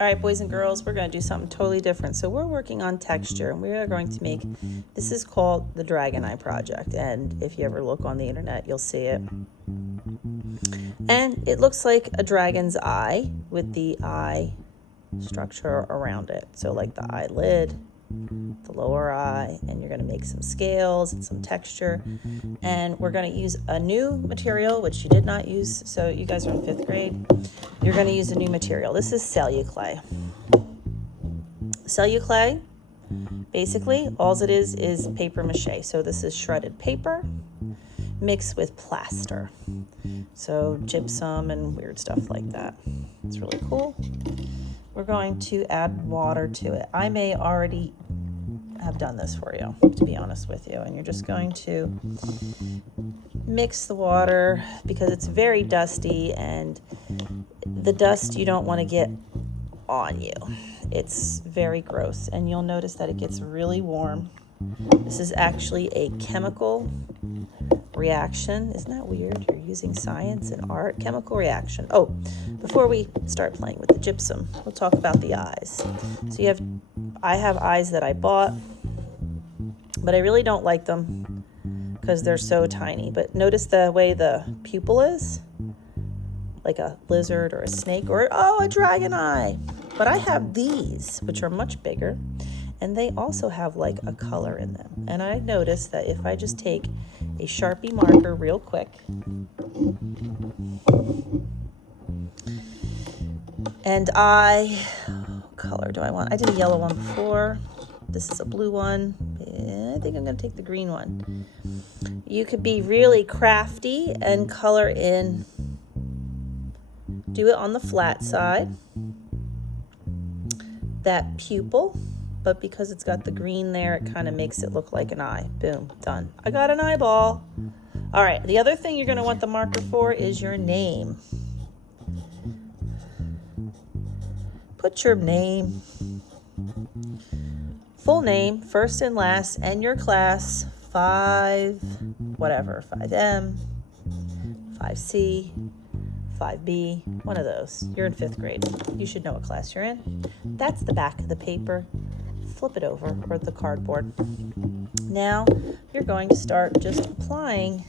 All right, boys and girls, we're going to do something totally different. So we're working on texture, and we are going to make, this is called the Dragon Eye Project, and if you ever look on the internet, you'll see it. And it looks like a dragon's eye with the eye structure around it. So like the eyelid, the lower eye, and you're going to make some scales and some texture. And we're going to use a new material, which you did not use. So you guys are in 5th grade. You're going to use a new material. This is Celluclay. Celluclay, basically, all it is paper mache. So this is shredded paper mixed with plaster. So gypsum and weird stuff like that. It's really cool. We're going to add water to it. I may already have done this for you, to be honest with you. And you're just going to mix the water because it's very dusty, and the dust you don't want to get on you. It's very gross, and you'll notice that it gets really warm. This is actually a chemical reaction. Isn't that weird? You're using science and art. Chemical reaction. Oh, before we start playing with the gypsum, we'll talk about the eyes. So I have eyes that I bought, but I really don't like them because they're so tiny. But notice the way the pupil is, like a lizard or a snake or, a dragon eye. But I have these, which are much bigger, and they also have like a color in them. And I noticed that if I just take a Sharpie marker real quick and what color do I want? I did a yellow one before. This is a blue one. I think I'm going to take the green one. You could be really crafty and color in. Do it on the flat side, that pupil, but because it's got the green there, it kind of makes it look like an eye. Boom, done. I got an eyeball. All right, the other thing you're going to want the marker for is your name. Put your name, full name, first and last, and your class, 5M, 5C, 5B, one of those. You're in 5th grade. You should know what class you're in. That's the back of the paper. Flip it over, or the cardboard. Now you're going to start just applying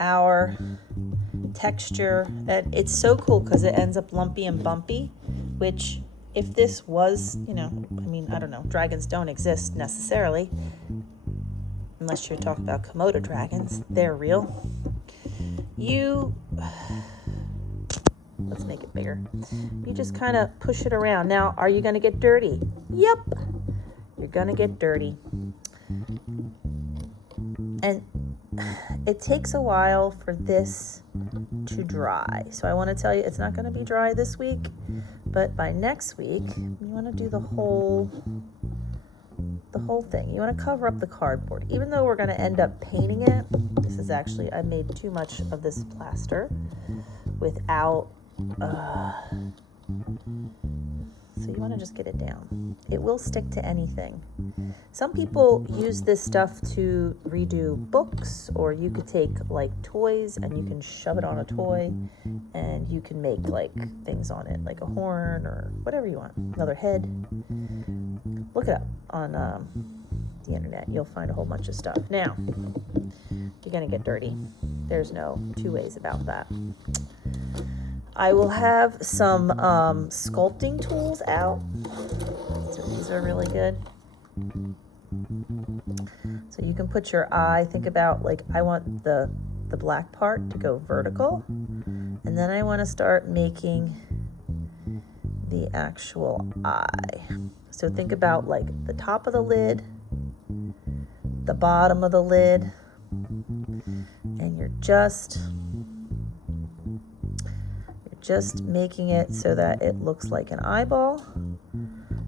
our texture. And it's so cool because it ends up lumpy and bumpy, which if this was, I don't know, dragons don't exist necessarily, unless you're talking about Komodo dragons. They're real. Let's make it bigger. You just kind of push it around. Now, are you going to get dirty? Yep. You're going to get dirty. And it takes a while for this to dry. So I want to tell you, it's not going to be dry this week, but by next week, you want to do the whole thing. You want to cover up the cardboard. Even though we're going to end up painting it, this is actually, I made too much of this plaster without, so you want to just get it down. It will stick to anything. Some people use this stuff to redo books, or you could take like toys and you can shove it on a toy and you can make like things on it, like a horn or whatever you want, another head. Look it up on the internet. You'll find a whole bunch of stuff. Now, you're going to get dirty. There's no two ways about that. I will have some sculpting tools out. So these are really good. So you can put your eye, think about like, I want the black part to go vertical. And then I want to start making the actual eye. So think about like the top of the lid, the bottom of the lid, and you're just making it so that it looks like an eyeball.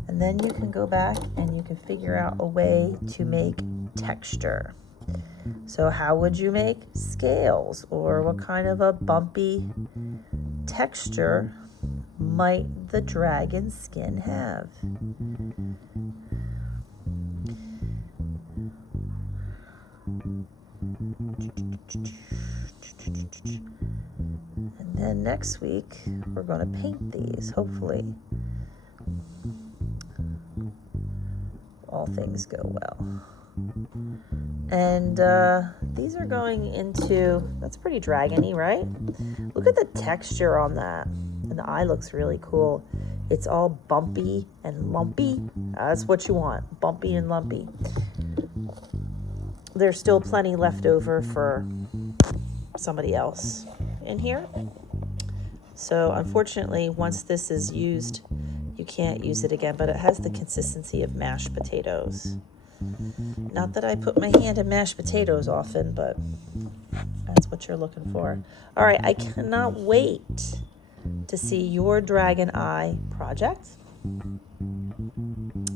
And then you can go back and you can figure out a way to make texture. So how would you make scales, or what kind of a bumpy texture might the dragon skin have? And then next week, we're going to paint these, hopefully. All things go well. And these are going into, that's pretty dragony, right? Look at the texture on that. And the eye looks really cool. It's all bumpy and lumpy. That's what you want, bumpy and lumpy. There's still plenty left over for somebody else in here. So unfortunately, once this is used, you can't use it again, but it has the consistency of mashed potatoes. Not that I put my hand in mashed potatoes often, but that's what you're looking for. All right, I cannot wait to see your dragon eye project.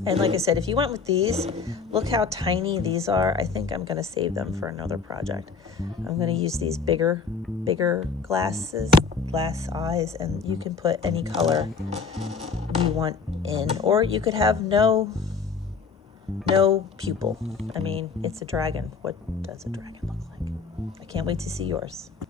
And like I said, if you went with these, look how tiny these are. I think I'm going to save them for another project. I'm going to use these bigger glass eyes, and you can put any color you want in, or you could have no pupil. I mean, it's a dragon. What does a dragon look like? I can't wait to see yours.